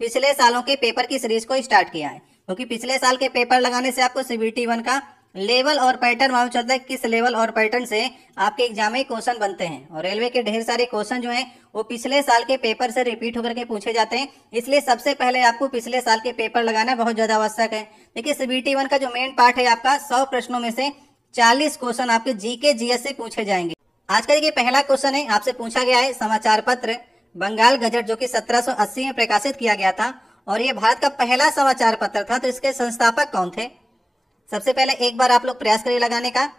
पिछले सालों के पेपर की सीरीज को स्टार्ट किया है, क्योंकि पिछले साल के पेपर लगाने से आपको सीबीटी 1 का लेवल और पैटर्न मालूम चलता है, किस लेवल और पैटर्न से आपके एग्जाम में क्वेश्चन बनते हैं। और रेलवे के ढेर सारे क्वेश्चन जो हैं वो पिछले साल के पेपर से रिपीट होकर के पूछे जाते हैं, इसलिए सबसे पहले आपको पिछले साल के पेपर लगाना बहुत ज्यादा आवश्यक है। देखिए सीबीटी 1 का जो मेन पार्ट है आपका 100 प्रश्नों में से 40 क्वेश्चन आपके जीके जीएस से पूछे जाएंगे। आज का देखिए पहला क्वेश्चन है, आपसे पूछा गया है समाचार पत्र बंगाल गजट जो कि 1780 में प्रकाशित किया गया था और ये भारत का पहला समाचार पत्र था, तो इसके संस्थापक कौन थे। सबसे पहले एक बार आप लोग प्रयास करिए लगाने का।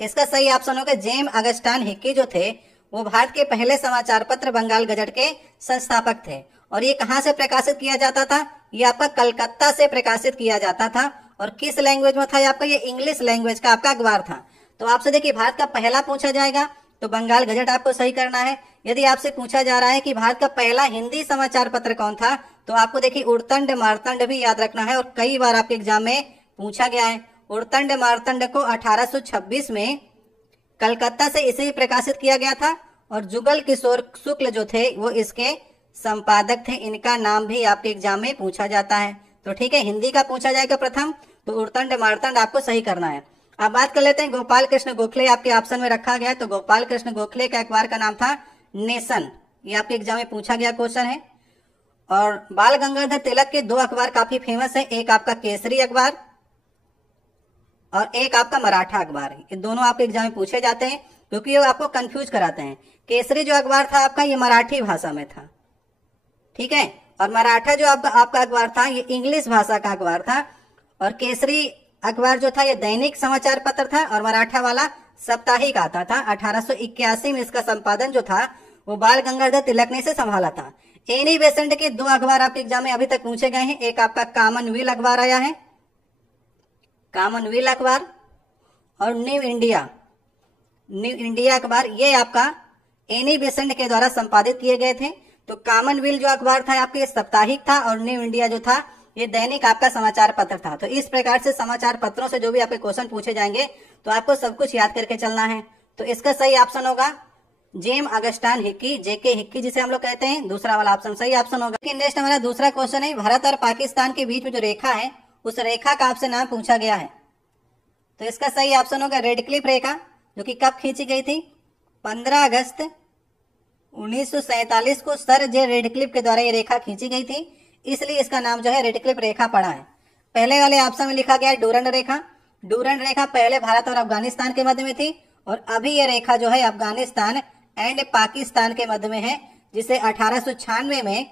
इसका सही ऑप्शन होगा जेम्स अगस्टाइन हिक्की जो थे वो भारत के पहले समाचार पत्र बंगाल गजट के संस्थापक थे। और ये कहां से प्रकाशित किया जाता था, ये आपका कलकत्ता से प्रकाशित किया जाता था। और किस लैंग्वेज में था, ये आपका ये इंग्लिश लैंग्वेज का आपका अखबार था। तो आपसे देखिए भारत का पहला पूछा जाएगा तो बंगाल गजट आपको सही करना है। यदि आपसे पूछा जा रहा है कि भारत का पहला हिंदी समाचार पत्र कौन था, तो आपको देखिए उड़तंड मारतंड भी याद रखना है और कई बार आपके एग्जाम में पूछा गया है। उड़तंड मारतंड को 1826 में कलकत्ता से इसे प्रकाशित किया गया था और जुगल किशोर शुक्ल जो थे वो इसके संपादक थे। इनका नाम भी आपके एग्जाम में पूछा जाता है। तो ठीक है, हिंदी का पूछा जाएगा प्रथम, तो उड़तंड मारतंड आपको सही करना है। अब बात कर लेते हैं गोपाल कृष्ण गोखले, आपके ऑप्शन में रखा गया है। तो गोपाल कृष्ण गोखले का अखबार का नाम था नेशन, ये आपके एग्जाम में पूछा गया क्वेश्चन है। और बाल गंगाधर तिलक के दो अखबार काफी फेमस है, एक आपका केसरी अखबार और एक आपका मराठा अखबार। ये दोनों आपके एग्जाम में पूछे जाते हैं क्योंकि ये आपको कंफ्यूज कराते हैं। केसरी जो अखबार था आपका ये मराठी भाषा में था, ठीक है, और मराठा जो आपका अखबार था ये इंग्लिश भाषा का अखबार था। और केसरी अखबार जो था ये दैनिक समाचार पत्र था और मराठा वाला साप्ताहिक आता था। 1881 में इसका संपादन जो था वो बाल गंगाधर तिलक ने इसे संभाला था। एनी बेसेंट के दो अखबार आपके एग्जाम में अभी तक पूछे गए हैं, एक आपका कॉमनवेल्थ अखबार आया है, कॉमनवेल्थ अखबार, और न्यू इंडिया अखबार, ये आपका एनी बेसेंट के द्वारा संपादित किए गए थे। तो कॉमनवेल्थ जो अखबार था आपके साप्ताहिक था और न्यू इंडिया जो था ये दैनिक आपका समाचार पत्र था। तो इस प्रकार से समाचार पत्रों से जो भी आपके क्वेश्चन पूछे जाएंगे तो आपको सब कुछ याद करके चलना है। तो इसका सही ऑप्शन होगा जेम्स अगस्टाइन हिक्की, जेके हिक्की जिसे हम लोग कहते हैं, दूसरा वाला ऑप्शन सही ऑप्शन होगा। नेक्स्ट हमारा दूसरा क्वेश्चन है, भारत और पाकिस्तान के बीच में जो रेखा है उस रेखा का आपसे नाम पूछा गया है। तो इसका सही ऑप्शन होगा रेड क्लिफ रेखा, जो कि कब खींची गई थी, 15 अगस्त 1947 को सर जे रेड क्लिफ के द्वारा ये रेखा खींची गई थी, इसलिए इसका नाम जो है रेड क्लिफ रेखा पड़ा है। पहले वाले ऑप्शन में लिखा गया है डूरंड रेखा। डूरंड रेखा पहले भारत और अफगानिस्तान के मध्य में थी और अभी ये रेखा जो है अफगानिस्तान एंड पाकिस्तान के मध्य में है, जिसे 1896 में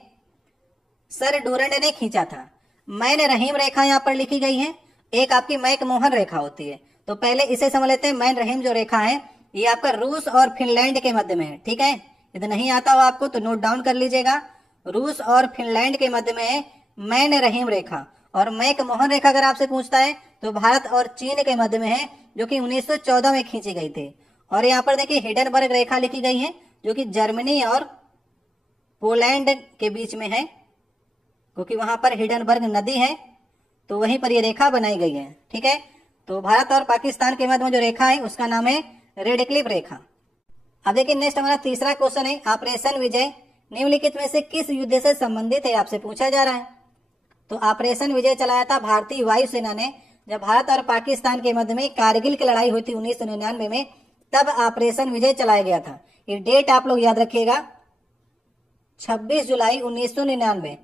सर डूरंड ने खींचा था। मैन रहीम रेखा यहाँ पर लिखी गई है, एक आपकी मैकमोहन रेखा होती है। तो पहले इसे समझ लेते हैं। मैन रहीम जो रेखा है ये आपका रूस और फिनलैंड के मध्य में है, ठीक है, यदि नहीं आता हो आपको तो नोट डाउन कर लीजिएगा। रूस और फिनलैंड के मध्य में है मैन रहीम रेखा। और मैकमोहन रेखा अगर आपसे पूछता है तो भारत और चीन के मध्य में है, जो कि 1914 में खींची गई थी। और यहाँ पर देखिए हिडनबर्ग रेखा लिखी गई है, जो कि जर्मनी और पोलैंड के बीच में है, क्योंकि वहां पर हिडनबर्ग नदी है, तो वहीं पर ये रेखा बनाई गई है, ठीक है। तो भारत और पाकिस्तान के मध्य में जो रेखा है उसका नाम है रेड क्लिफ रेखा। अब देखिए नेक्स्ट हमारा तीसरा क्वेश्चन है, ऑपरेशन विजय निम्नलिखित में से किस युद्ध से संबंधित है, आपसे पूछा जा रहा है। तो ऑपरेशन विजय चलाया था भारतीय वायुसेना ने जब भारत और पाकिस्तान के मध्य में कारगिल की लड़ाई हुई थी 1999 में, तब ऑपरेशन विजय चलाया गया था। ये डेट आप लोग याद रखिएगा, 26 जुलाई 1999।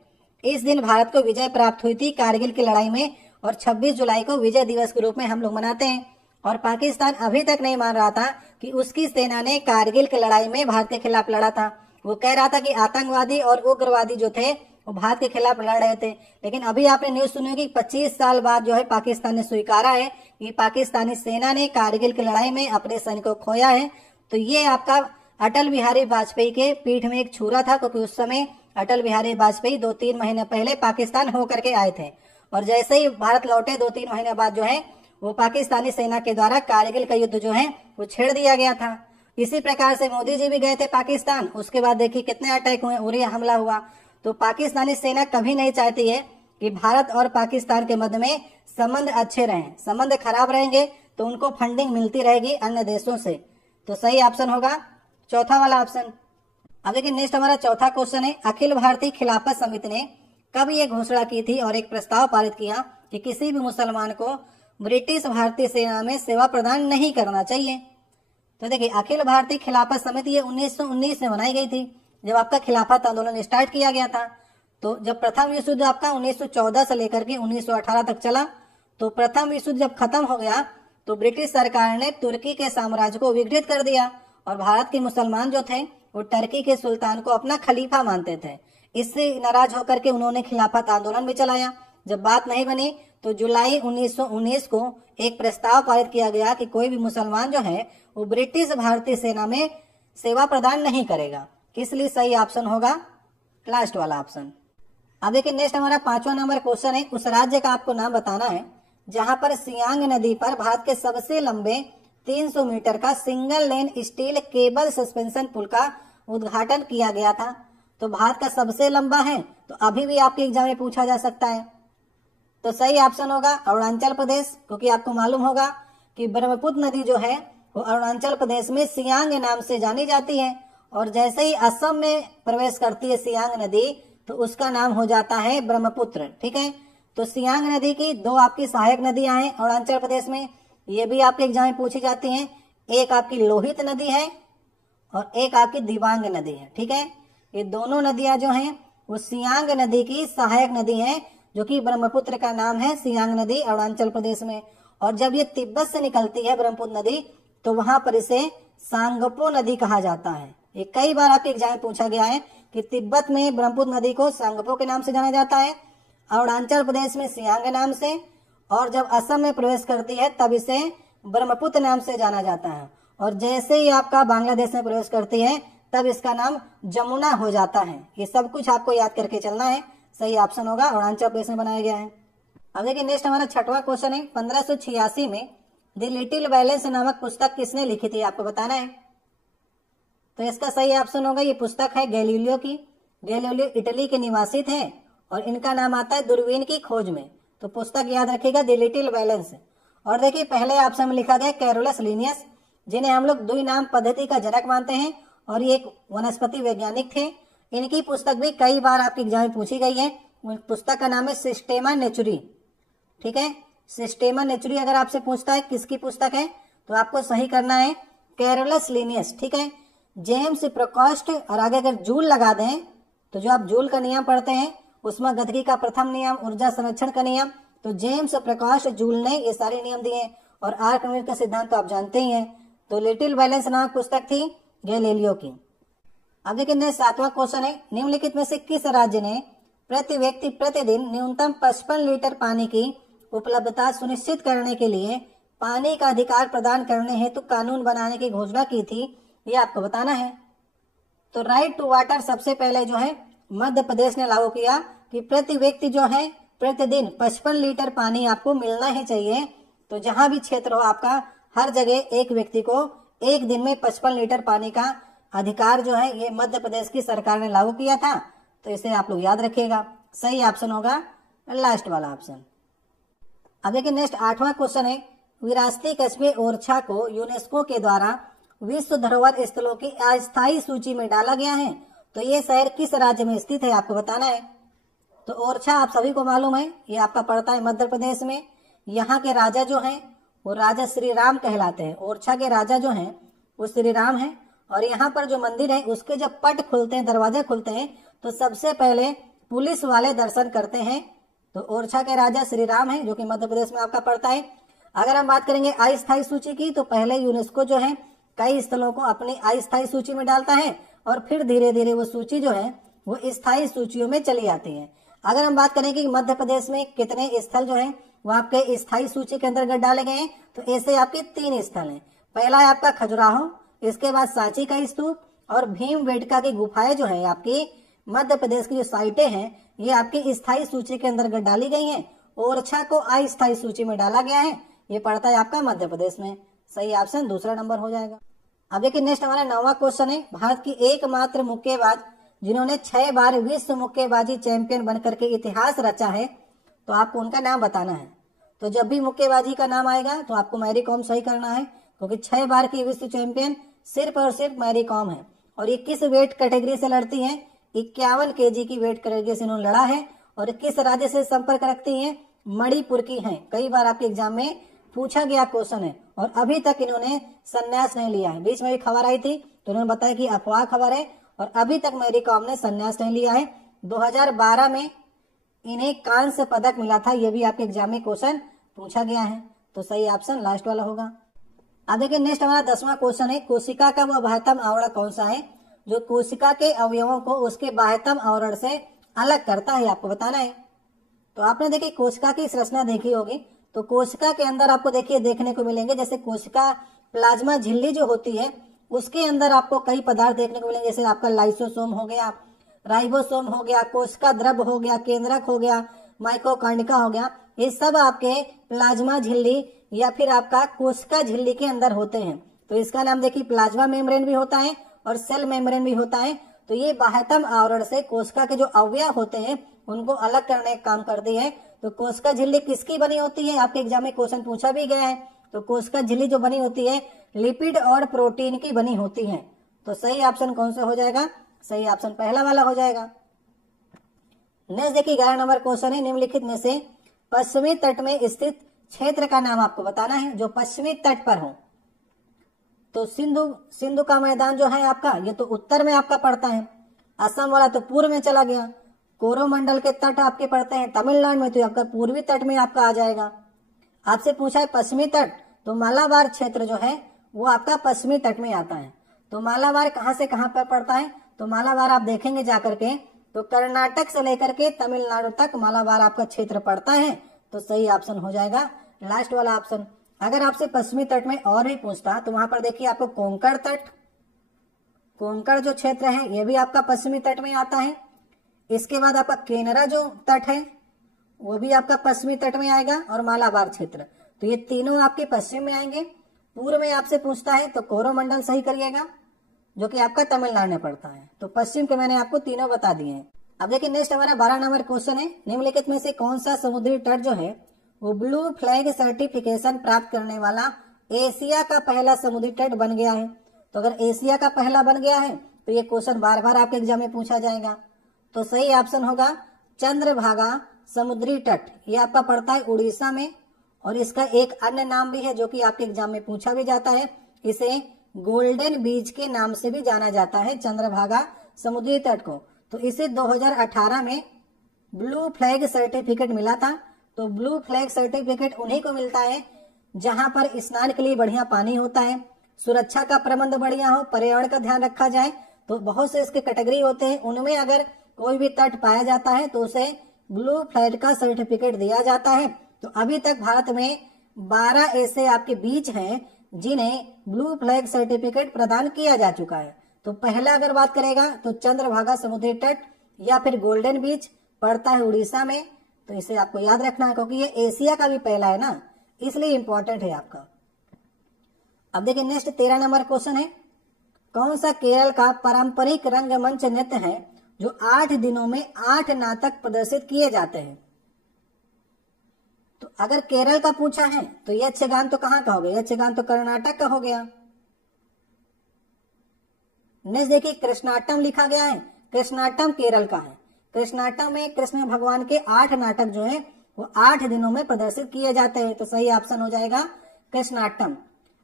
इस दिन भारत को विजय प्राप्त हुई थी कारगिल की लड़ाई में और 26 जुलाई को विजय दिवस के रूप में हम लोग मनाते हैं। और पाकिस्तान अभी तक नहीं मान रहा था कि उसकी सेना ने कारगिल की लड़ाई में भारत के खिलाफ लड़ा था। वो कह रहा था कि आतंकवादी और उग्रवादी जो थे वो भारत के खिलाफ लड़ रहे थे। लेकिन अभी आपने न्यूज सुनी होगी 25 साल बाद जो है पाकिस्तान ने स्वीकारा है कि पाकिस्तानी सेना ने कारगिल की लड़ाई में अपने सैनिक को खोया है। तो ये आपका अटल बिहारी वाजपेयी के पीठ में एक छुरा था, क्योंकि उस समय अटल बिहारी वाजपेयी 2-3 महीने पहले पाकिस्तान होकर के आए थे और जैसे ही भारत लौटे 2-3 महीने बाद जो है वो पाकिस्तानी सेना के द्वारा कारगिल का युद्ध जो है वो छेड़ दिया गया था। इसी प्रकार से मोदी जी भी गए थे पाकिस्तान, उसके बाद देखिए कितने अटैक हुए, उरी हमला हुआ। तो पाकिस्तानी सेना कभी नहीं चाहती है कि भारत और पाकिस्तान के मध्य में संबंध अच्छे रहें। संबंध खराब रहेंगे तो उनको फंडिंग मिलती रहेगी अन्य देशों से। तो सही ऑप्शन होगा चौथा वाला ऑप्शन। अब देखिए नेक्स्ट हमारा चौथा क्वेश्चन है, अखिल भारतीय खिलाफत समिति ने कब ये घोषणा की थी और एक प्रस्ताव पारित किया कि किसी भी मुसलमान को ब्रिटिश भारतीय सेना में सेवा प्रदान नहीं करना चाहिए? तो देखिए, अखिल भारतीय खिलाफत समिति ये 1919 में बनाई गई थी, जब आपका खिलाफत आंदोलन स्टार्ट किया गया था। तो जब प्रथम विश्व युद्ध आपका 1914 से लेकर के 1918 तक चला, तो प्रथम विश्व युद्ध जब खत्म हो गया तो ब्रिटिश सरकार ने तुर्की के साम्राज्य को विघटित कर दिया और भारत के मुसलमान जो थे वो टर्की के सुल्तान को अपना खलीफा मानते थे। इससे नाराज होकर के उन्होंने खिलाफत आंदोलन भी चलाया। जब बात नहीं बनी तो जुलाई 1919 को एक प्रस्ताव पारित किया गया कि कोई भी मुसलमान जो है वो ब्रिटिश भारतीय सेना में सेवा प्रदान नहीं करेगा। इसलिए सही ऑप्शन होगा लास्ट वाला ऑप्शन। अब देखिए, नेक्स्ट हमारा 5वां नंबर क्वेश्चन है, उस राज्य का आपको नाम बताना है जहां पर सियांग नदी पर भारत के सबसे लंबे 300 मीटर का single lane steel cable suspension पुल का उद्घाटन किया गया था। तो भारत का सबसे लंबा है, तो अभी भी आपके एग्जाम में पूछा जा सकता है। तो सही ऑप्शन होगा अरुणाचल प्रदेश, क्योंकि आपको मालूम होगा कि ब्रह्मपुत्र नदी जो है वो अरुणाचल प्रदेश में सियांग नाम से जानी जाती है, और जैसे ही असम में प्रवेश करती है सियांग नदी तो उसका नाम हो जाता है ब्रह्मपुत्र। ठीक है, तो सियांग नदी की दो आपकी सहायक नदियां हैं अरुणाचल प्रदेश में, ये भी आपके एग्जाम में पूछी जाती हैं। एक आपकी लोहित नदी है और एक आपकी दिबांग नदी है। ठीक है, ये दोनों नदियां जो हैं वो सियांग नदी की सहायक नदी है, जो कि ब्रह्मपुत्र का नाम है सियांग नदी अरुणाचल प्रदेश में। और जब ये तिब्बत से निकलती है ब्रह्मपुत्र नदी तो वहां पर इसे सांगपो नदी कहा जाता है। ये कई बार आपके एग्जाम में पूछा गया है कि तिब्बत में ब्रह्मपुत्र नदी को सांगपो के नाम से जाना जाता है, अरुणाचल प्रदेश में सियांग नाम से, और जब असम में प्रवेश करती है तब इसे ब्रह्मपुत्र नाम से जाना जाता है, और जैसे ही आपका बांग्लादेश में प्रवेश करती है तब इसका नाम जमुना हो जाता है। ये सब कुछ आपको याद करके चलना है। सही ऑप्शन होगा अरुणाचल प्रदेश में बनाया गया है। अब देखिए, नेक्स्ट हमारा 6वां क्वेश्चन है, 1586 में द लिटिल बैलेंस नामक पुस्तक किसने लिखी थी, आपको बताना है। तो इसका सही ऑप्शन होगा, ये पुस्तक है गैलीलियो की। गैलीलियो इटली के निवासी थे और इनका नाम आता है दूरबीन की खोज में। तो पुस्तक याद रखिएगा द लिटिल बैलेंस। और देखिए, पहले ऑप्शन में लिखा गया कैरोलस लिनियस, जिन्हें हम लोग द्विनाम पद्धति का जनक मानते हैं, और ये एक वनस्पति वैज्ञानिक थे। इनकी पुस्तक भी कई बार आपके एग्जाम में पूछी गई है। पुस्तक का नाम है सिस्टेमा नेचुरी। ठीक है, सिस्टेमा नेचुरी अगर आपसे पूछता है किसकी पुस्तक है तो आपको सही करना है कैरोलस लिनियस। ठीक है, जेम्स प्रोकोस्ट, और आगे अगर जूल लगा दें तो जो आप जूल का नियम पढ़ते हैं उसमें गतिकी का प्रथम नियम, ऊर्जा संरक्षण का नियम, तो जेम्स प्रकाश जूल ने ये सारे नियम दिए। और आर्कमिड का सिद्धांत तो आप जानते ही हैं। तो लिटिल बैलेंस नामक पुस्तक थी गैलीलियो की। अब देखिए, 7वां क्वेश्चन है, निम्नलिखित में से किस राज्य ने प्रति व्यक्ति प्रतिदिन न्यूनतम 55 लीटर पानी की उपलब्धता सुनिश्चित करने के लिए पानी का अधिकार प्रदान करने हेतु कानून बनाने की घोषणा की थी, ये आपको बताना है। तो राइट टू वाटर सबसे पहले जो है मध्य प्रदेश ने लागू किया कि प्रति व्यक्ति जो है प्रतिदिन 55 लीटर पानी आपको मिलना ही चाहिए। तो जहां भी क्षेत्र हो आपका, हर जगह एक व्यक्ति को एक दिन में 55 लीटर पानी का अधिकार जो है ये मध्य प्रदेश की सरकार ने लागू किया था। तो इसे आप लोग याद रखिएगा। सही ऑप्शन होगा लास्ट वाला ऑप्शन। अब देखिए, नेक्स्ट 8वां क्वेश्चन है, विरासती कस्बे ओरछा को यूनेस्को के द्वारा विश्व धरोहर स्थलों की अस्थायी सूची में डाला गया है। तो ये शहर किस राज्य में स्थित है, आपको बताना है। तो ओरछा आप सभी को मालूम है, ये आपका पड़ता है मध्य प्रदेश में। यहाँ के राजा जो हैं वो राजा श्री राम कहलाते हैं। ओरछा के राजा जो हैं वो श्री राम है। और यहाँ पर जो मंदिर है उसके जब पट खुलते हैं, दरवाजे खुलते हैं, तो सबसे पहले पुलिस वाले दर्शन करते हैं। तो ओरछा के राजा श्री राम है, जो कि मध्य प्रदेश में आपका पड़ता है। अगर हम बात करेंगे अस्थायी सूची की, तो पहले यूनेस्को जो है कई स्थलों को अपनी अस्थायी सूची में डालता है, और फिर धीरे धीरे वो सूची जो है वो स्थायी सूचियों में चली आती है। अगर हम बात करें कि मध्य प्रदेश में कितने स्थल जो है वो आपके स्थायी सूची के अंतर्गत डाले गए हैं, तो ऐसे आपके 3 स्थल हैं। पहला है आपका खजुराहो, इसके बाद सांची का स्तूप, और भीमबेटका की गुफाएं जो है आपकी मध्य प्रदेश की जो साइटें हैं ये आपकी स्थायी सूची के अंतर्गत डाली गई हैं। ओरछा को अस्थायी सूची में डाला गया है, ये पड़ता है आपका मध्य प्रदेश में। सही ऑप्शन दूसरा नंबर हो जाएगा। अब देखिए, नेक्स्ट हमारा 9वां क्वेश्चन है, भारत की एकमात्र मुक्केबाज जिन्होंने 6 बार विश्व मुक्केबाजी चैंपियन बनकर के इतिहास रचा है, तो आपको उनका नाम बताना है। तो जब भी मुक्केबाजी का नाम आएगा तो आपको मैरी कॉम सही करना है, क्योंकि 6 बार की विश्व चैंपियन सिर्फ और सिर्फ मैरी कॉम है। और ये किस वेट कैटेगरी से लड़ती है, 51 kg की वेट कैटेगरी से इन्होंने लड़ा है। और किस राज्य से संपर्क रखती हैं? मणिपुर की हैं। कई बार आपके एग्जाम में पूछा गया क्वेश्चन है और अभी तक इन्होंने संन्यास नहीं लिया है। बीच में भी खबर आई थी तो उन्होंने बताया कि अफवाह खबर है और अभी तक मैरी कॉम ने संन्यास नहीं लिया है। 2012 में इन्हें कांस्य पदक मिला था, ये भी आपके एग्जाम में क्वेश्चन पूछा गया है। तो सही ऑप्शन लास्ट वाला होगा। अब देखिए नेक्स्ट हमारा 10वां क्वेश्चन है, कोशिका का वह बाह्यतम आवरण कौन सा है जो कोशिका के अवयवों को उसके बाह्यतम आवरण से अलग करता है, आपको बताना है। तो आपने देखिए कोशिका की संरचना देखी होगी, तो कोशिका के अंदर आपको देखिए देखने को मिलेंगे, जैसे कोशिका प्लाज्मा झिल्ली जो होती है उसके अंदर आपको कई पदार्थ देखने को मिलेंगे, जैसे आपका लाइसोसोम हो गया, राइबोसोम हो गया, कोशिका द्रव हो गया, केंद्रक हो गया, माइटोकॉन्ड्रिया हो गया। ये सब आपके प्लाज्मा झिल्ली या फिर आपका कोशिका झिल्ली के अंदर होते हैं। तो इसका नाम देखिए प्लाज्मा मेम्ब्रेन भी होता है और सेल मेम्ब्रेन भी होता है। तो ये बाह्यतम आवरण से कोशिका के जो अवयव होते हैं उनको अलग करने का काम करती है। तो कोशिका झिल्ली किसकी बनी होती है? आपके एग्जाम में क्वेश्चन पूछा भी गया है। तो कोशिका झिल्ली जो बनी होती है लिपिड और प्रोटीन की बनी होती है। तो सही ऑप्शन कौन सा हो जाएगा? सही ऑप्शन पहला वाला हो जाएगा। नेक्स्ट देखिए 11 नंबर क्वेश्चन है, निम्नलिखित में से पश्चिमी तट में स्थित क्षेत्र का नाम आपको बताना है जो पश्चिमी तट पर हो। तो सिंधु का मैदान जो है आपका, ये तो उत्तर में आपका पड़ता है। असम वाला तो पूर्व में चला गया। कोरोमंडल के तट आपके पड़ते हैं तमिलनाडु में, तो आपका पूर्वी तट में आपका आ जाएगा। आपसे पूछा है पश्चिमी तट, तो मालाबार क्षेत्र जो है वो आपका पश्चिमी तट में आता है। तो मालाबार कहाँ से कहाँ पर पड़ता है? तो मालाबार आप देखेंगे जाकर के, तो कर्नाटक से लेकर के तमिलनाडु तक मालाबार आपका क्षेत्र पड़ता है। तो सही ऑप्शन हो जाएगा लास्ट वाला ऑप्शन। अगर आपसे पश्चिमी तट में और भी पूछता तो वहां पर देखिए आपको कोंकण तट, कोंकण जो क्षेत्र है ये भी आपका पश्चिमी तट में आता है। इसके बाद आपका केनरा जो तट है वो भी आपका पश्चिमी तट में आएगा और मालाबार क्षेत्र, तो ये तीनों आपके पश्चिम में आएंगे। पूर्व में आपसे पूछता है तो कोरोमंडल सही करिएगा जो कि आपका तमिलनाडु में पड़ता है। तो पश्चिम के मैंने आपको तीनों बता दिए हैं। अब देखिए नेक्स्ट हमारा 12 नंबर क्वेश्चन है, निम्नलिखित में से कौन सा समुद्री तट जो है वो ब्लू फ्लैग सर्टिफिकेशन प्राप्त करने वाला एशिया का पहला समुद्री तट बन गया है? तो अगर एशिया का पहला बन गया है तो ये क्वेश्चन बार बार आपके एग्जाम में पूछा जाएगा। तो सही ऑप्शन होगा चंद्रभागा समुद्री तट। ये आपका पड़ता है उड़ीसा में और इसका एक अन्य नाम भी है जो कि आपके एग्जाम में पूछा भी जाता है। इसे गोल्डन बीच के नाम से भी जाना जाता है चंद्रभागा समुद्री तट को। तो इसे 2018 में ब्लू फ्लैग सर्टिफिकेट मिला था। तो ब्लू फ्लैग सर्टिफिकेट उन्हीं को मिलता है जहां पर स्नान के लिए बढ़िया पानी होता है, सुरक्षा का प्रबंध बढ़िया हो, पर्यावरण का ध्यान रखा जाए। तो बहुत से इसके कैटेगरी होते हैं, उनमें अगर कोई भी तट पाया जाता है तो उसे ब्लू फ्लैग का सर्टिफिकेट दिया जाता है। तो अभी तक भारत में 12 ऐसे आपके बीच हैं जिन्हें ब्लू फ्लैग सर्टिफिकेट प्रदान किया जा चुका है। तो पहला अगर बात करेगा तो चंद्रभागा समुद्री तट या फिर गोल्डन बीच पड़ता है उड़ीसा में। तो इसे आपको याद रखना है क्योंकि ये एशिया का भी पहला है ना, इसलिए इंपॉर्टेंट है आपका। अब देखिए नेक्स्ट 13 नंबर क्वेश्चन है, कौन सा केरल का पारंपरिक रंगमंच नृत्य है जो 8 दिनों में 8 नाटक प्रदर्शित किए जाते हैं? तो अगर केरल का पूछा है तो यक्षगान तो कहाँ का हो गया? यक्षगान तो कर्नाटक का हो गया। नेक्स्ट देखिए कृष्णाटम लिखा गया है, कृष्णाटम केरल का है। कृष्णाटम में कृष्ण भगवान के 8 नाटक जो है वो 8 दिनों में प्रदर्शित किए जाते हैं। तो सही ऑप्शन हो जाएगा कृष्णाटम।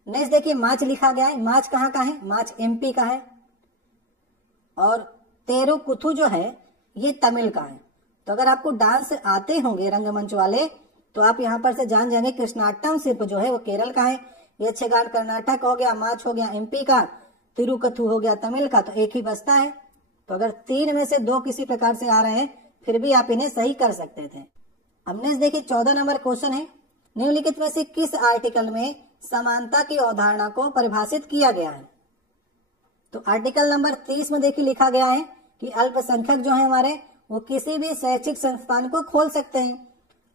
नेक्स्ट देखिए मार्च लिखा गया है, मार्च कहाँ का है? मार्च एमपी का है। और तेरुकुथु जो है ये तमिल का है। तो अगर आपको डांस आते होंगे रंगमंच वाले तो आप यहाँ पर से जान जाएंगे कृष्णाटम सिर्फ जो है वो केरल का है, यक्षगान कर्नाटक हो गया, मार्च हो गया एमपी का, तिरुकथु हो गया तमिल का। तो एक ही बचता है। तो अगर 3 में से 2 किसी प्रकार से आ रहे हैं फिर भी आप इन्हें सही कर सकते थे। अब नेक्स्ट देखिए 14 नंबर क्वेश्चन है, निम्नलिखित में से किस आर्टिकल में समानता की अवधारणा को परिभाषित किया गया है? तो आर्टिकल नंबर 30 में देखिए लिखा गया है कि अल्पसंख्यक जो है हमारे वो किसी भी शैक्षिक संस्थान को खोल सकते हैं।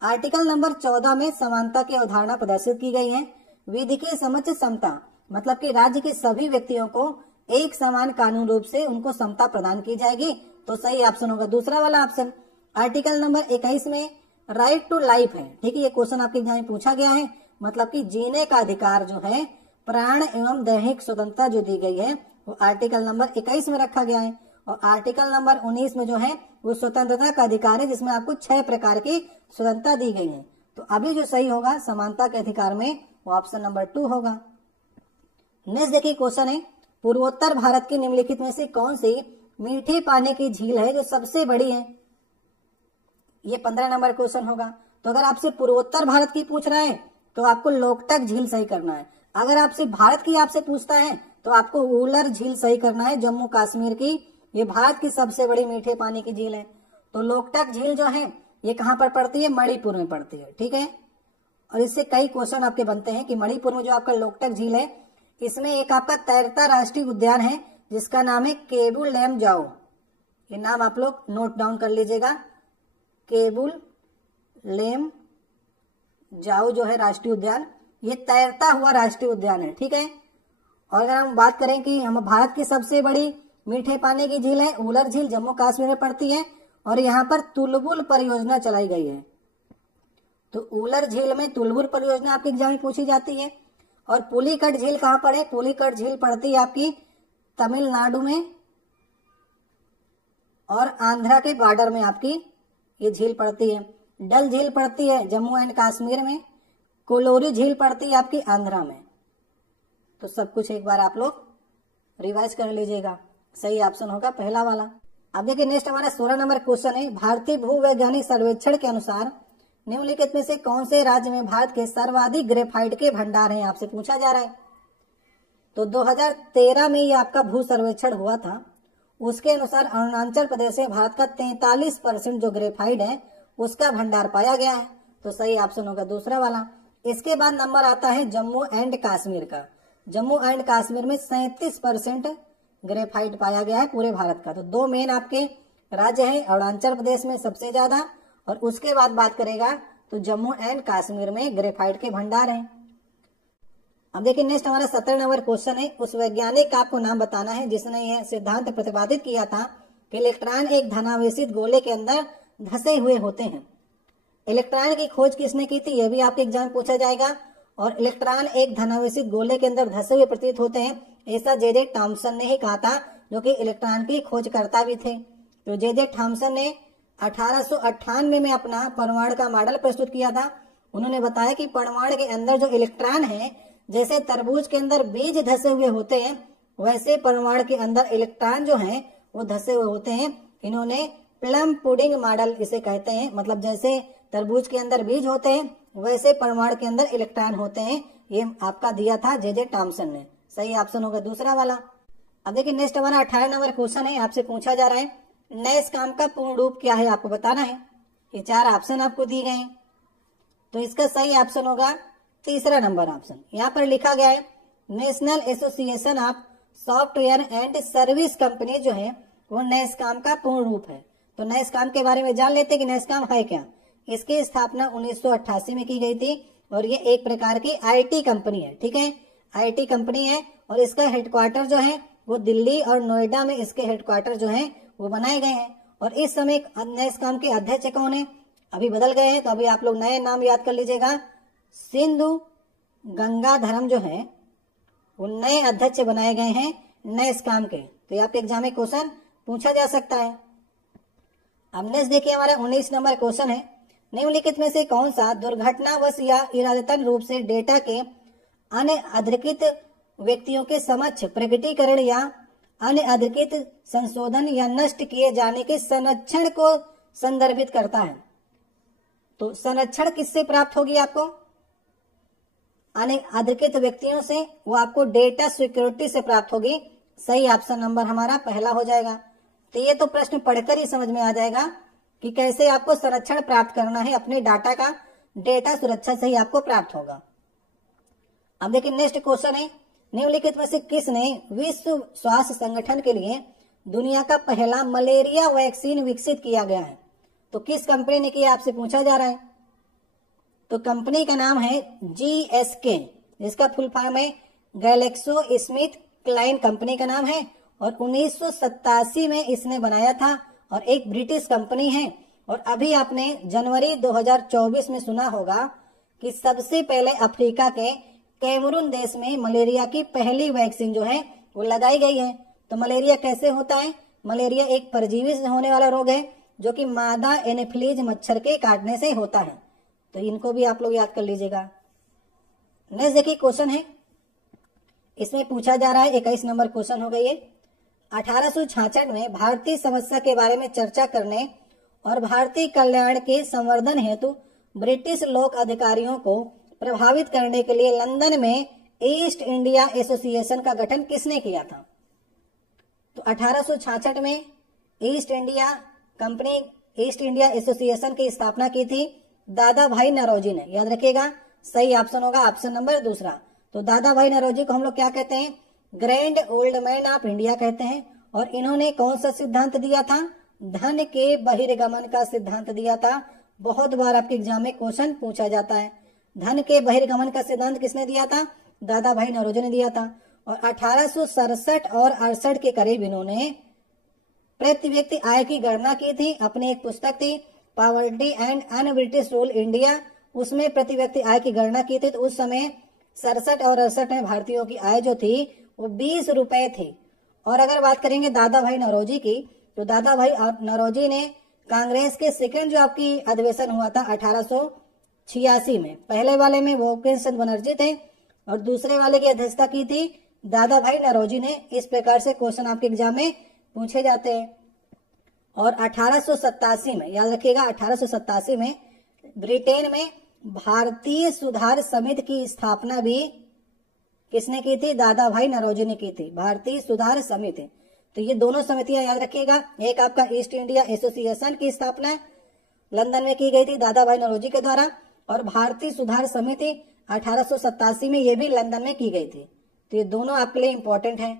आर्टिकल नंबर 14 में समानता की अवधारणा प्रदर्शित की गई है। विधि की समक्ष समता मतलब कि राज्य के सभी व्यक्तियों को एक समान कानून रूप से उनको समता प्रदान की जाएगी। तो सही ऑप्शन होगा दूसरा वाला ऑप्शन। आर्टिकल नंबर 21 में राइट टू लाइफ है। ठीक है, ये क्वेश्चन आपके एग्जाम में पूछा गया है, मतलब कि जीने का अधिकार जो है, प्राण एवं दैहिक स्वतंत्रता जो दी गई है वो आर्टिकल नंबर 21 में रखा गया है। और आर्टिकल नंबर 19 में जो है वो स्वतंत्रता का अधिकार है जिसमें आपको 6 प्रकार की स्वतंत्रता दी गई है। तो अभी जो सही होगा समानता के अधिकार में वो ऑप्शन नंबर 2 होगा। नेक्स्ट देखिए क्वेश्चन है, पूर्वोत्तर भारत की निम्नलिखित में से कौन सी मीठे पानी की झील है जो सबसे बड़ी है? ये 15 नंबर क्वेश्चन होगा। तो अगर आपसे पूर्वोत्तर भारत की पूछ रहा है तो आपको लोकटक झील सही करना है। अगर आपसे भारत की आपसे पूछता है तो आपको उलर झील सही करना है, जम्मू कश्मीर की। ये भारत की सबसे बड़ी मीठे पानी की झील है। तो लोकटक झील जो है ये कहां पर पड़ती है? मणिपुर में पड़ती है, ठीक है। और इससे कई क्वेश्चन आपके बनते हैं कि मणिपुर में जो आपका लोकटक झील है इसमें एक आपका तैरता राष्ट्रीय उद्यान है जिसका नाम है केबुल लैम जाओ। ये नाम आप लोग नोट डाउन कर लीजिएगा, केबुल लेम जाओ जो है राष्ट्रीय उद्यान, ये तैरता हुआ राष्ट्रीय उद्यान है, ठीक है। और अगर हम बात करें कि हम भारत की सबसे बड़ी मीठे पानी की झील है उलर झील, जम्मू कश्मीर में पड़ती है और यहाँ पर तुलबुल परियोजना चलाई गई है। तो उलर झील में तुलबुल परियोजना आपके एग्जाम में पूछी जाती है। और पुलिकट झील कहां पर है? पुलिकट झील पड़ती है आपकी तमिलनाडु में और आंध्रा के बॉर्डर में आपकी ये झील पड़ती है। डल झील पड़ती है जम्मू एंड कश्मीर में, कोलोरी झील पड़ती है आपकी आंध्रा में। तो सब कुछ एक बार आप लोग रिवाइज कर लीजिएगा, सही ऑप्शन होगा पहला वाला। अब देखिए नेक्स्ट हमारा 16 नंबर क्वेश्चन है, भारतीय भूवैज्ञानिक सर्वेक्षण के अनुसार निम्नलिखित में से कौन से राज्य में भारत के सर्वाधिक ग्रेफाइट के भंडार हैं? आपसे पूछा जा रहा है। तो 2013 में ये आपका भू सर्वेक्षण हुआ था, उसके अनुसार अरुणाचल प्रदेश में भारत का 43% जो ग्रेफाइट है उसका भंडार पाया गया है। तो सही ऑप्शन होगा दूसरा वाला। इसके बाद नंबर आता है जम्मू एंड कश्मीर का। जम्मू एंड कश्मीर में 37% ग्रेफाइट पाया गया है पूरे भारत का। तो 2 मेन आपके राज्य है, अरुणाचल प्रदेश में सबसे ज्यादा और उसके बाद बात करेगा तो जम्मू एंड कश्मीर में ग्रेफाइट के भंडार हैं। अब देखिए नेक्स्ट हमारा 17 नंबर क्वेश्चन है, उस वैज्ञानिक का आपको नाम बताना है जिसने यह सिद्धांत प्रतिपादित किया था कि इलेक्ट्रॉन एक धनावेशित गोले के अंदर धसे हुए होते हैं। इलेक्ट्रॉन की खोज किसने की थी? यह भी आपके एग्जाम पूछा जाएगा। और इलेक्ट्रॉन एक धनावेशित गोले के अंदर धसे हुए प्रतीत होते हैं, ऐसा जे थॉमसन ने ही कहा था, जो कि इलेक्ट्रॉन की खोजकर्ता भी थे। तो जे थॉमसन ने 1898 में अपना परमाणु का मॉडल प्रस्तुत किया था। उन्होंने बताया कि परमाणु के अंदर जो इलेक्ट्रॉन है, जैसे तरबूज के अंदर बीज धसे हुए होते हैं वैसे परमाणु के अंदर इलेक्ट्रॉन जो हैं वो धसे हुए होते हैं। इन्होंने प्लम पुडिंग मॉडल इसे कहते हैं, मतलब जैसे तरबूज के अंदर बीज होते हैं वैसे परमाणु के अंदर इलेक्ट्रॉन होते हैं। ये आपका दिया था जे थॉमसन ने। सही ऑप्शन होगा दूसरा वाला। अब देखिए नेक्स्ट हमारा 18 नंबर क्वेश्चन है, आपसे पूछा जा रहा है NASCAM का पूर्ण रूप क्या है, आपको बताना है। ये 4 ऑप्शन आपको दिए गए हैं। तो इसका सही ऑप्शन होगा तीसरा नंबर ऑप्शन। यहाँ पर लिखा गया है national association of software and service company जो है वो NASCAM का पूर्ण रूप है। तो NASCAM के बारे में जान लेते हैं कि NASCAM है क्या। इसकी स्थापना 1988 में की गई थी और ये एक प्रकार की IT कंपनी है, ठीक है, IT कंपनी है। और इसका हेडक्वार्टर जो है वो दिल्ली और नोएडा में इसके हेडक्वार्टर जो है वो बनाए गए हैं। और इस समय NASCAM के अध्यक्ष कौन है? अभी बदल गए हैं, तो अभी आप लोग नए नाम याद कर लीजिएगा। सिंधु गंगाधरम जो है वो नए अध्यक्ष बनाए गए हैं NASCAM के। तो आपके एग्जाम में क्वेश्चन पूछा जा सकता है। अब नेक्स्ट देखिए हमारा 19 नंबर क्वेश्चन है, निम्नलिखित में से कौन सा दुर्घटनावश या इरादतन रूप से डेटा के अन्य अधिकृत व्यक्तियों के समक्ष प्रकटीकरण या अन्य अधिकृत संशोधन या नष्ट किए जाने के संरक्षण को संदर्भित करता है। तो संरक्षण किससे प्राप्त होगी आपको? अन्य अधिकृत व्यक्तियों से, वो आपको डेटा सिक्योरिटी से प्राप्त होगी। सही ऑप्शन नंबर हमारा पहला हो जाएगा। तो ये तो प्रश्न पढ़कर ही समझ में आ जाएगा कि कैसे आपको संरक्षण प्राप्त करना है अपने डाटा का। डेटा सुरक्षा से ही आपको प्राप्त होगा। अब देखिए नेक्स्ट क्वेश्चन है, निम्नलिखित में से किसने विश्व स्वास्थ्य संगठन के लिए दुनिया का पहला मलेरिया वैक्सीन विकसित किया गया है? तो किस कंपनी ने किया, आपसे पूछा जा रहा है। तो कंपनी का नाम है GSK, जिसका फुल फॉर्म है गैलेक्सो स्मिथ क्लाइन कंपनी का नाम है। और 1987 में इसने बनाया था और एक ब्रिटिश कंपनी है। और अभी आपने जनवरी 2024 में सुना होगा कि सबसे पहले अफ्रीका के कैमरून देश में मलेरिया की पहली वैक्सीन जो है वो लगाई गई है। तो मलेरिया कैसे होता है? मलेरिया एक परजीवी से होने वाला रोग है जो कि मादा एनोफिलीज मच्छर के काटने से होता है। तो इनको भी आप लोग याद कर लीजिएगा। नेक्स्ट देखिए क्वेश्चन है, इसमें पूछा जा रहा है 21 नंबर क्वेश्चन होगा ये। 1866 में भारतीय समस्या के बारे में चर्चा करने और भारतीय कल्याण के संवर्धन हेतु ब्रिटिश लोक अधिकारियों को प्रभावित करने के लिए लंदन में ईस्ट इंडिया एसोसिएशन का गठन किसने किया था? तो 1866 में east India company, east India association की स्थापना की थी दादा भाई नौरोजी ने। याद रखिएगा, सही ऑप्शन होगा ऑप्शन नंबर दूसरा। तो दादा भाई नौरोजी को हम लोग क्या कहते हैं? Grand old man of India कहते हैं। और इन्होंने कौन सा सिद्धांत दिया था? धन के बहिर्गमन का सिद्धांत दिया था। बहुत बार आपके एग्जाम में क्वेश्चन पूछा जाता है। धन के बहिर्गमन का सिद्धांत किसने दिया था? दादा भाई नौरोजी ने दिया था। और 1867 और 68 के करीब इन्होंने प्रति व्यक्ति आय की गणना की थी। अपनी एक पुस्तक थी poverty and un British rule India, उसमें प्रति व्यक्ति आय की गणना की थी। तो उस समय 67 और 68 में भारतीयों की आय जो थी वो 20 रुपए थी। और अगर बात करेंगे दादा भाई नौरोजी की, तो दादा भाई नौरोजी ने कांग्रेस के सेकंड जो आपकी अधिवेशन हुआ था 1886 में, पहले वाले में भूपेंद्र चंद्र बनर्जी थे और दूसरे वाले की अध्यक्षता की थी दादा भाई नौरोजी ने। इस प्रकार से क्वेश्चन आपके एग्जाम में पूछे जाते हैं। और 1887 में, याद रखिएगा 1887 में ब्रिटेन में भारतीय सुधार समिति की स्थापना भी किसने की थी? दादा भाई नौरोजी ने की थी, भारतीय सुधार समिति। तो ये दोनों समितियां याद रखिएगा। एक आपका ईस्ट इंडिया एसोसिएशन की स्थापना लंदन में की गई थी दादा भाई नौरोजी के द्वारा, और भारतीय सुधार समिति 1887 में ये भी लंदन में की गई थी। तो ये दोनों आपके लिए इंपॉर्टेंट है।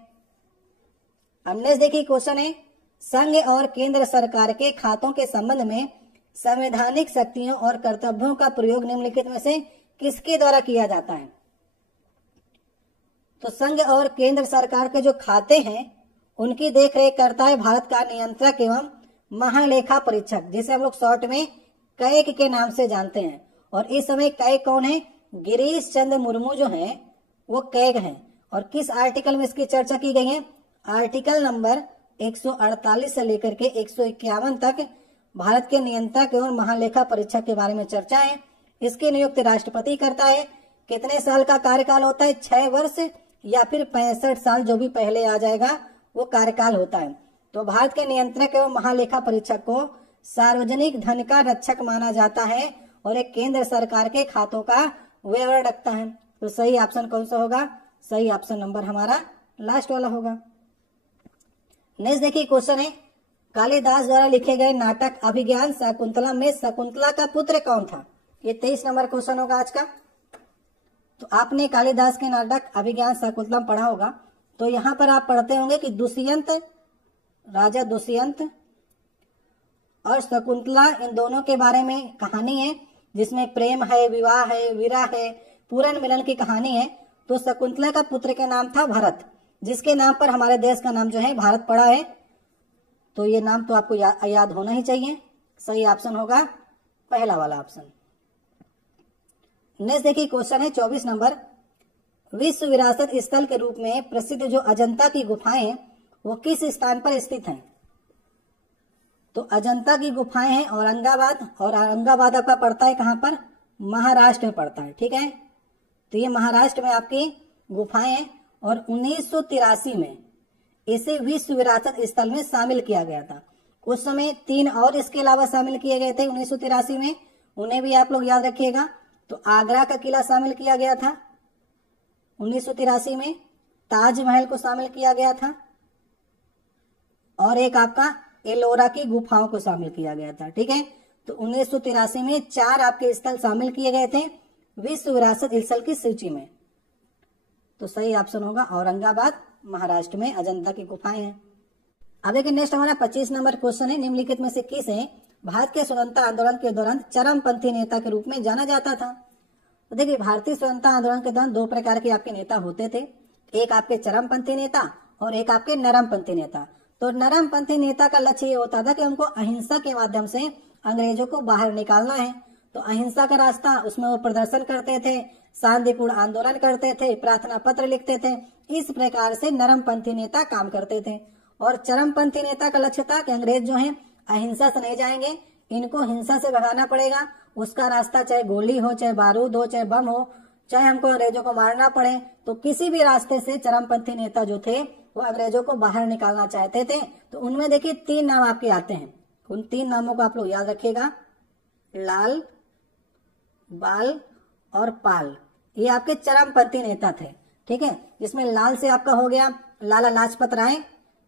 अब नेक्स्ट देखिए क्वेश्चन है, संघ और केंद्र सरकार के खातों के संबंध में संवैधानिक शक्तियों और कर्तव्यों का प्रयोग निम्नलिखित में से किसके द्वारा किया जाता है? तो संघ और केंद्र सरकार के जो खाते हैं उनकी देखरेख करता है भारत का नियंत्रक एवं महालेखा परीक्षक, जिसे हम लोग शॉर्ट में कैग के नाम से जानते हैं। और इस समय कैग कौन है? गिरीश चंद्र मुर्मू जो हैं वो कैग हैं। और किस आर्टिकल में इसकी चर्चा की गई है? आर्टिकल नंबर 148 से लेकर के 151 तक भारत के नियंत्रक एवं महालेखा परीक्षक के बारे में चर्चा है। इसकी नियुक्ति राष्ट्रपति करता है। कितने साल का कार्यकाल होता है? 6 वर्ष या फिर 65 साल, जो भी पहले आ जाएगा वो कार्यकाल होता है। तो भारत के नियंत्रक एवं महालेखा परीक्षक को सार्वजनिक धन का रक्षक माना जाता है और एक केंद्र सरकार के खातों का विवरण रखता है। तो सही ऑप्शन कौन सा होगा? सही ऑप्शन नंबर हमारा लास्ट वाला होगा। नेक्स्ट देखिए क्वेश्चन है, कालिदास द्वारा लिखे गए नाटक अभिज्ञान शकुंतला में शकुंतला का पुत्र कौन था? ये 23 नंबर क्वेश्चन होगा आज का। तो आपने कालिदास के नाटक अभिज्ञान शकुंतला पढ़ा होगा। तो यहाँ पर आप पढ़ते होंगे कि दुष्यंत, राजा दुष्यंत और शकुंतला, इन दोनों के बारे में कहानी है जिसमें प्रेम है, विवाह है, विरह है, पूर्ण मिलन की कहानी है। तो शकुंतला का पुत्र का नाम था भरत, जिसके नाम पर हमारे देश का नाम जो है भारत पड़ा है। तो ये नाम तो आपको याद होना ही चाहिए। सही ऑप्शन होगा पहला वाला ऑप्शन। नेक्स्ट देखिए क्वेश्चन है 24 नंबर, विश्व विरासत स्थल के रूप में प्रसिद्ध जो अजंता की गुफाएं वो किस स्थान पर स्थित हैं? तो अजंता की गुफाएं हैं औरंगाबाद, और औरंगाबाद आपका पड़ता है कहां पर? महाराष्ट्र में पड़ता है। ठीक है, तो ये महाराष्ट्र में आपकी गुफाएं हैं। और 1983 में इसे विश्व विरासत स्थल में शामिल किया गया था। उस समय 3 और इसके अलावा शामिल किए गए थे 1983 में, उन्हें भी आप लोग याद रखिएगा। तो आगरा का किला शामिल किया गया था 1983 में, ताजमहल को शामिल किया गया था, और एक आपका एलोरा की गुफाओं को शामिल किया गया था। ठीक है, तो 1983 में 4 आपके स्थल शामिल किए गए थे विश्व विरासत स्थल की सूची में। तो सही ऑप्शन होगा औरंगाबाद, महाराष्ट्र में अजंता की गुफाएं हैं। अब देखिए नेक्स्ट हमारा 25 नंबर क्वेश्चन है, निम्नलिखित में से किसे भारत के स्वतंत्रता आंदोलन के दौरान चरमपंथी नेता के रूप में जाना जाता था? तो देखिए भारतीय स्वतंत्रता आंदोलन के दौरान 2 प्रकार के आपके नेता होते थे, एक आपके चरमपंथी नेता और एक आपके नरमपंथी नेता। तो नरमपंथी नेता का लक्ष्य ये होता था कि उनको अहिंसा के माध्यम से अंग्रेजों को बाहर निकालना है। तो अहिंसा का रास्ता, उसमें वो प्रदर्शन करते थे, शांतिपूर्ण आंदोलन करते थे, प्रार्थना पत्र लिखते थे। इस प्रकार से नरमपंथी नेता काम करते थे। और चरमपंथी नेता का लक्ष्य था कि अंग्रेज जो हैं अहिंसा से नहीं जाएंगे, इनको हिंसा से भगाना पड़ेगा। उसका रास्ता चाहे गोली हो, चाहे बारूद हो, चाहे बम हो, चाहे हमको अंग्रेजों को मारना पड़े, तो किसी भी रास्ते से चरमपंथी नेता जो थे वो अंग्रेजों को बाहर निकालना चाहते थे। तो उनमें देखिए 3 नाम आपके आते हैं, उन 3 नामों को आप लोग याद रखिएगा, लाल, बाल और पाल। ये आपके चरमपंथी नेता थे, ठीक है। जिसमें लाल से आपका हो गया लाला लाजपत राय,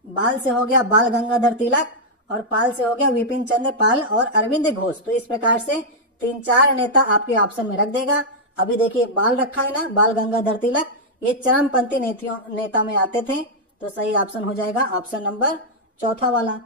बाल से हो गया बाल गंगाधर तिलक और पाल से हो गया विपिन चंद्र पाल और अरविंद घोष। तो इस प्रकार से 3-4 नेता आपके ऑप्शन में रख देगा। अभी देखिए बाल रखा है ना, बाल गंगाधर तिलक, ये चरमपंथी नेता में आते थे। तो सही ऑप्शन हो जाएगा ऑप्शन नंबर 4 वाला।